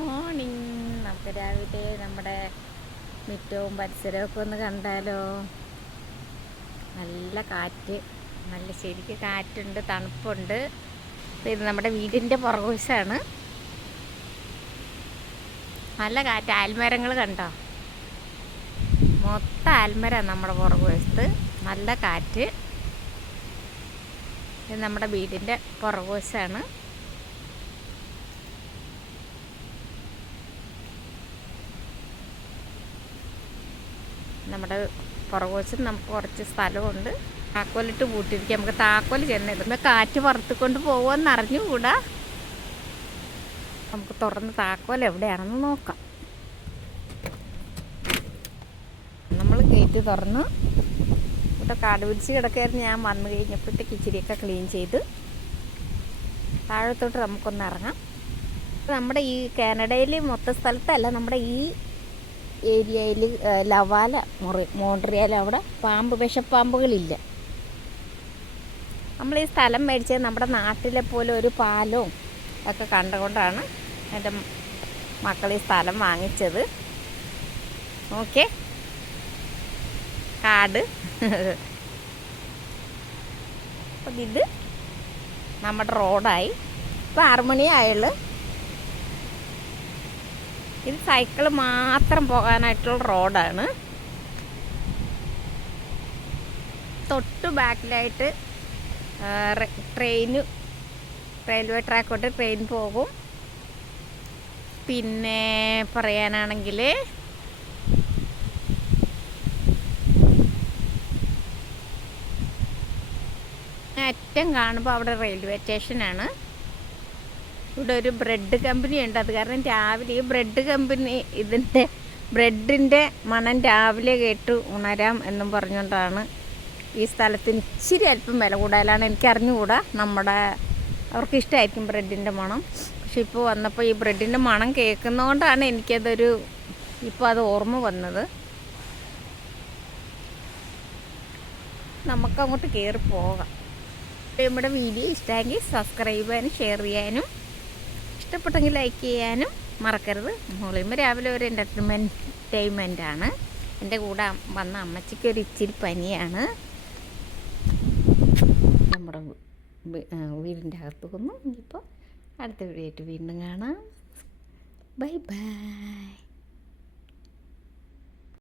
Morning. നമുക്ക് രാവിലെ നമ്മുടെ മുറ്റവും പരിസരവും ഒക്കെ ഒന്ന് കണ്ടാലോ. നല്ല കാറ്റ്, നല്ല ശരിക്ക് കാറ്റുണ്ട്, തണുപ്പുണ്ട്. ഇത് നമ്മുടെ വീടിൻ്റെ പുറകുവശമാണ്. നല്ല കാറ്റ്. ആൽമരങ്ങൾ കണ്ടോ, മൊത്തം ആൽമരം നമ്മുടെ പുറകുവശത്ത്. നല്ല കാറ്റ്. ഇത് നമ്മുടെ വീടിൻ്റെ പുറകുവശമാണ്. നമ്മുടെ പുറകുവശം നമുക്ക് കുറച്ച് സ്ഥലമുണ്ട്. താക്കോലിട്ട് പൂട്ടിയിരിക്കുക. നമുക്ക് താക്കോൽ ചെന്നിടുമ്പോൾ കാറ്റ് പുറത്തുകൊണ്ട് പോകുമെന്ന് അറിഞ്ഞുകൂടാ. നമുക്ക് തുറന്ന് താക്കോൽ എവിടെയാണെന്ന് നോക്കാം. നമ്മൾ ഗേറ്റ് തുറന്ന് ഇവിടെ കാട് പിടിച്ച് കിടക്കായിരുന്നു. ഞാൻ വന്നു കഴിഞ്ഞപ്പോഴത്തേക്ക് ഇച്ചിരിയൊക്കെ ക്ലീൻ ചെയ്ത് താഴത്തോട്ട് നമുക്കൊന്ന് ഇറങ്ങാം. നമ്മുടെ ഈ കാനഡയിൽ മൊത്തം സ്ഥലത്തല്ല, നമ്മുടെ ഈ ഏരിയയിൽ ലവാല മോൺട്രിയൽ അവിടെ വിഷപ്പാമ്പുകളില്ല. നമ്മൾ ഈ സ്ഥലം മേടിച്ചത് നമ്മുടെ നാട്ടിലെ പോലെ ഒരു പാലവും ഒക്കെ കണ്ടുകൊണ്ടാണ് എൻ്റെ മക്കൾ ഈ സ്ഥലം വാങ്ങിച്ചത്. ഓക്കെ, കാട്. അപ്പം ഇത് നമ്മുടെ റോഡായി. ഇപ്പം 6 മണിയായുള്ളൂ. ഇത് സൈക്കിൾ മാത്രം പോകാനായിട്ടുള്ള റോഡാണ്. തൊട്ട് ബാക്കിലായിട്ട് റെയിൽവേ ട്രാക്കോട്ട് ട്രെയിൻ പോകും. പിന്നെ പറയാനാണെങ്കിൽ അറ്റം കാണുമ്പോൾ അവിടെ റെയിൽവേ സ്റ്റേഷനാണ്. ഇവിടെ ഒരു ബ്രെഡ് കമ്പനി ഉണ്ട്. അത് കാരണം രാവിലെ ഈ ബ്രെഡ് കമ്പനി ഇതിൻ്റെ ബ്രെഡിൻ്റെ മണം രാവിലെ കേട്ട് ഉണരാം എന്നും പറഞ്ഞുകൊണ്ടാണ് ഈ സ്ഥലത്തിന് ഇച്ചിരി അല്പം വില കൂടുതലാണ്. എനിക്കറിഞ്ഞുകൂടാ, അവർക്ക് ഇഷ്ടമായിരിക്കും ബ്രെഡിൻ്റെ മണം. പക്ഷെ ഇപ്പോൾ വന്നപ്പോൾ ഈ ബ്രെഡിൻ്റെ മണം കേൾക്കുന്നതുകൊണ്ടാണ് ഇപ്പോൾ അത് ഓർമ്മ വന്നത്. നമുക്കങ്ങോട്ട് കയറി പോകാം. നമ്മുടെ വീഡിയോ ഇഷ്ടമെങ്കിൽ സബ്സ്ക്രൈബ് ചെയ്യാനും ഷെയർ ചെയ്യാനും, ഇഷ്ടപ്പെട്ടെങ്കിൽ ലൈക്ക് ചെയ്യാനും മറക്കരുത്. മോളിയുമ്പോൾ രാവിലെ ഒരു എൻ്റർടൈൻമെൻറ്റാണ്. എൻ്റെ കൂടെ വന്ന അമ്മച്ചിക്ക് ഒരു ഇച്ചിരി പനിയാണ്. നമ്മുടെ വീടിൻ്റെ അകത്ത് വന്നു. ഇനിയിപ്പോൾ അടുത്ത വീഡിയോ ആയിട്ട് വീണ്ടും കാണാം. Bye bye.